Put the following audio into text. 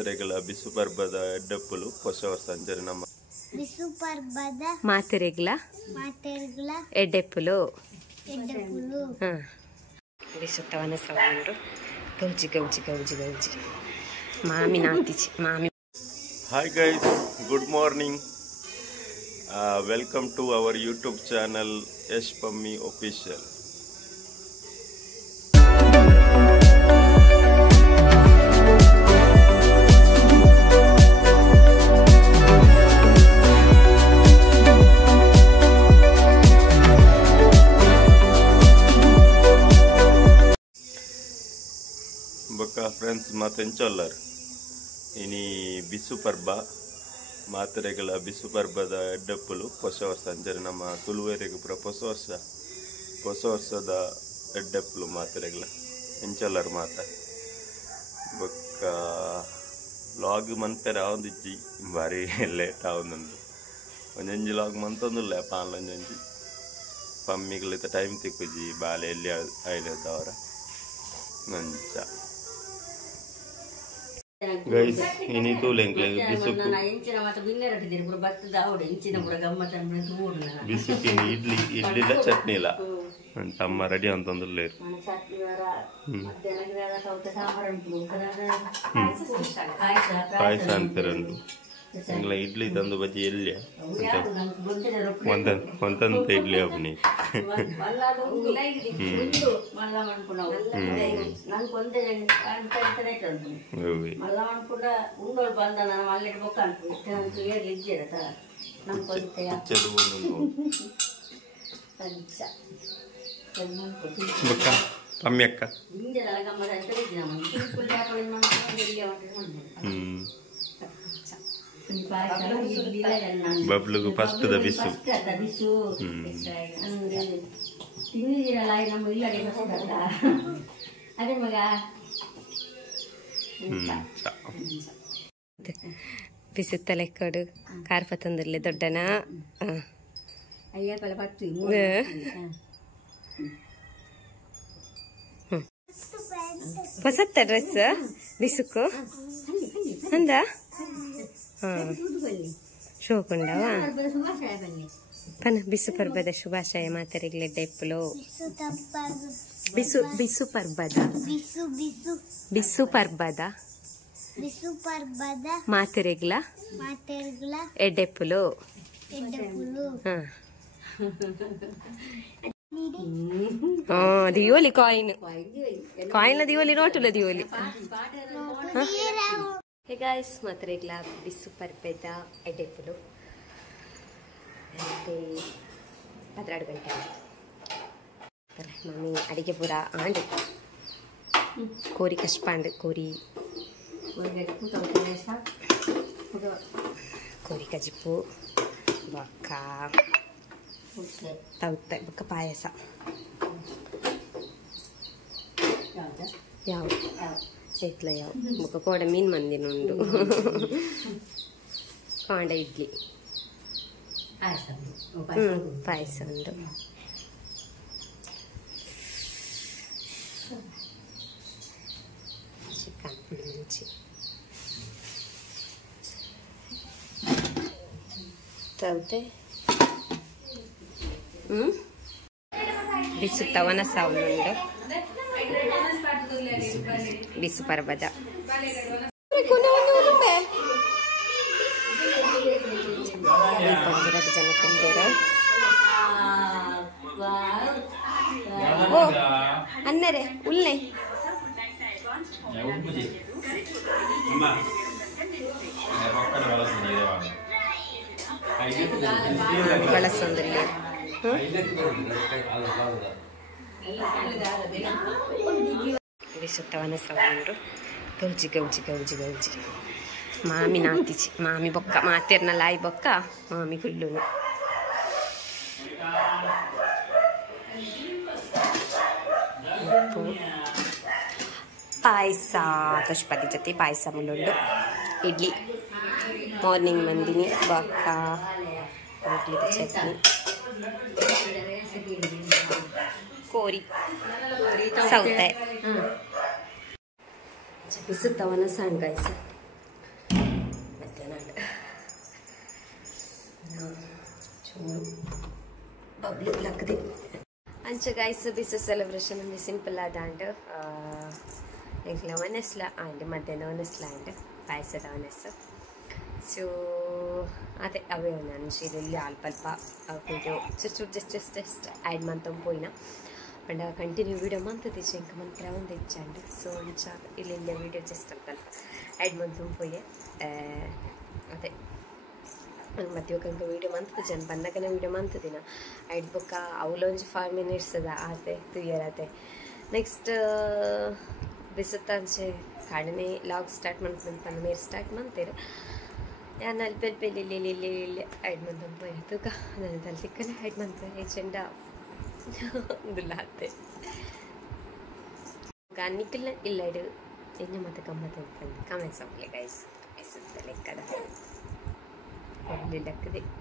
ಮಾತೆರೆಗಳ ಬಿಸು ಪರ್ಬದ ಎಡ್ಡೆಪ್ಪುಲು ಹೊಸ ವರ್ಷ ಅಂಜರಿ ನಮ್ಮ ಬಿಸು ಪರ್ಬದ ಮಾತೆರೆಗಳ ಎಡ್ಡೆಪ್ಪುಲು ಬಿಸುತ್ತವನ ಸೌಂಡು ಗೌಜಿ ಗೌಜಿ ಗೌಜಿ ಗೌಜಿ ಮಾಮಿ ನಾತಿಚಿ ಮಾಮಿ. Hi guys, good morning. Welcome to our YouTube channel Yash Pammi official. Friends ಮಾತೆಂಚೊಲ್ಲರ್ ಇನಿ ಬಿಸು ಪರ್ಬ ಮಾತೆರೆಗಳ ಬಿಸು ಪರ್ಬದ ಎಡ್ಡೆಪ್ಪುಲು ಹೊಸ ವರ್ಷ ಅಂಜರಿ ನಮ್ಮ ತುಳುವೇರಿಗೆ ಪೂರ ಹೊಸ ವರ್ಷದ ಎಡ್ಡೆಪ್ಪುಲು ಮಾತೆರೆಗಳ ಎಂಚೊಲ್ಲರ್ ಮಾತ ಬೊಕ್ಕ ಲಾಗ್ ಮನ್ಪೆರೆ ಆವೊಂದಿಜ್ಜಿ ಬಾರಿ ಲೇಟ್ ಆವೊಂದುಂಡು ಒಂಜೊಂಜಿ ಲಾಗ್ ಮಂತೊಂದುಲ್ಲ ಪಾನ್ಲೊಂಜೊಂಜಿ ಪಮ್ಮಿಗಳಿತ ಟೈಮ್ ತಿಕ್ಕುಜಿ ಬಾಲೆ ಎಲ್ಲಿ ಐಲೆದವರ ಮಂಚ ಗೈಸ್ ಇನಿ ತೂಲೆಂಕ್ಲೆ ಬಿಸುಕು ಬಿಸುಕಿನಿ ಇಡ್ಲಿಲ ಚಟ್ನಿಲ ತಮ್ಮ ರೆಡಿ ಅಂತಂದುಲ್ಲೇರು ಪಾಯಸ ಅಂತಿರಂಡು ಎಂಗ್ಲ ಇಡ್ಲಿ ತಂದು ಬಜ್ಜಿ ಎಲ್ಲಿ ಒಂದಂತ ಇಡ್ಲಿ ಅಪ್ಪನಿ ಪಮ್ಮಿ ಅಕ್ಕ ಬಬ್ಲುಗು first the Bisu ಬಿಸುತ್ತ ಲೆಕ್ಕಡು corp ತಂದಿರ್ಲಿ ದೊಡ್ಡನ ಹೊಸತ್ತ dress ಬಿಸುಕು ಅಂದ ಶೋಕುಂಡವಾ ಪನ ಬಿಸು ಪರ್ಬದ ಶುಭಾಶಯ ಮಾತೆರೆಗಳ ಎಡ್ಡೆಪ್ಪುಲು ಬಿಸು ಪರ್ಬದ ಮಾತೆರೆಗಳ ಎಡ್ಡೆಪ್ಪುಲು ದಿಯೋಲಿ ಕಾಯಿನ್ ದಿಯೋಲಿ ನೋಟುಲ ದಿಯೋಲಿ. ಹೇ ಗಾಯ್ಸ್, ಮಾತೆರೆಗಳ ಬಿಸು ಪರ್ಬದ ಎಡ್ಡೆಪ್ಪುಲು ಮತ್ತೆ 12 ಗಂಟೆ ಮಮ್ಮಿ ಅಡಿಗೆ ಪೂರ ಆಂಡು ಕೋರಿ ಕಷ್ಪಾಂಡು ಕೋರಿ ಕಜಿಪ್ಪು ಬೊಕ್ಕ ತೌತೆ ಬೊಕ್ಕ ಪಾಯಸ ಯಾವ ಎತ್ಲ ಯಾವ ಬೊಕ್ಕ ಕೋಡ ಮೀನು ಮಂದಿನುಂಡು ಕಾಂಡ ಇಡ್ಲಿ ಪಾಯಸ ಉಂಡು. ಚಿಕನ್ ತೌತೆ ಬಿಸುತ್ತವನ ಸೌಂಡು ಬಿಸು ಪರ್ಬದ ಜನ ತುಂಬೇರ ಓ ಅನ್ನರೆ ಉಲ್ಲೆ ಬಳಸೊಂದಿಲ್ಲ ಬಿಸುತ್ತವನ ಸೌಂಡು ಗೌಜಿ ಗೌಜಿ ಗೌಜಿ ಗೌಜಿ ಮಾಮಿ ನಾತಿಚಿ ಮಾಮಿ ಬೊಕ್ಕ ಮಾತೆರ್ನ ಲಾಯಿ ಬೊಕ್ಕ ಮಾಮಿ ಕುಲ್ಲುನು ಉಪ್ಪು ಪಾಯಸ ಪುಷ್ಪತಿ ಜೊತೆ ಪಾಯಸ ಮುಳ್ಳುಂಡು ಇಡ್ಲಿ ಮಾರ್ನಿಂಗ್ ಮಂದಿನಿ ಬೊಕ್ಕ ಇಡ್ಲಿ ಚಟ್ನಿ ಕೋರಿ ಸೌತೆ ಬಿಸುತ್ತವನ ಸಣ್ಣ ಗಾಯ್ಸ ಮಧ್ಯಾಹ್ನ ಚೂರು ಪಬ್ಲಿಕ್ ಲಕ್ಕದೆ ಅಂಚ ಗೈಸ್ ಬಿಸ ಸೆಲೆಬ್ರೇಷನ್ ಒಂದು ಸಿಂಪಲ್ ಆದಾಂಡ್ ಎಂಕ್ಲ ಒನೆಸ್ಲ ಆಂಡ್ ಮಧ್ಯಾಹ್ನ ಒನೆಸ್ಲ ಆಂಡ್ ಪಾಯಸದ ಒನೆಸ್ ಸೊ ಅದೇ ಅವೇ ನಾನು ಶೀರಲ್ಲಿ ಅಲ್ಪ ಕೊಯ್ದು ಜಸ್ಟ್ ಆ್ಯಡ್ ಮಾಡ್ತಾ ಪೋಯಿನ ಅಂಡ್ ಕಂಟಿನ್ಯೂ ವೀಡಿಯೋ ಮಂತದ ಇಂಕ ಮಂತ್ರ ಒಂದು ಇಚ್ಚಾಂಡ್ ಸೊ ಅಂಚ ಇಲ್ಲಿಂದ ವೀಡಿಯೋ ಜಸ್ಟ್ ಅಂತ ಆ್ಯಡ್ ಮಾಡ್ತಾ ಪೋಯೆ ಅದೇ ಮತ್ತೆ ಇವಾಗ ವೀಡಿಯೋ ಮಂತದ ಜನ ಬಂದಾಗನೇ ವೀಡಿಯೋ ಮಂತದಿನ ಆ್ಯಡ್ ಬೊಕ್ಕ ಅವಲೊಂಜಿ 5 minutes ಅದ ಆತೆ ತುಯ್ಯರ್ ಆತೆ ನೆಕ್ಸ್ಟ್ ಬಿಸುತ್ತಂಚೆ ಕಡಿಮೆ ಲಾಗ್ ಸ್ಟಾರ್ಟ್ ಮಾಡ್ಕೊಂಡು ಮೇರೆ ಸ್ಟಾರ್ಟ್ ಮಾಡ್ತೀರಿ ನಾನು ಅಲ್ಪ ಇಲ್ಲಿ ಆ್ಯಡ್ ಮಾಡ್ಕೊಂಡು ಹೋಯ್ತುಕ ನನ್ನ ತಲೆ ತಿಕ್ಕನೆ ಆ್ಯಡ್ ಮಾಡ್ತಾರೆ ಚೆಂಡ ದುಲ್ಲಾತೆ ನಿಕ್ಕಿಲ್ಲ ಇಲ್ಲ ಇಡು ಇನ್ನು ಮತ್ತೆ ಗಮ್ಮತ್ತು ಕಮೆಂಟ್ಸ್ ಹಾಕ್ಲಿ ಗೈಸ್ ಲೆಕ್ಕದ ಲೆಕ್ಕದೆ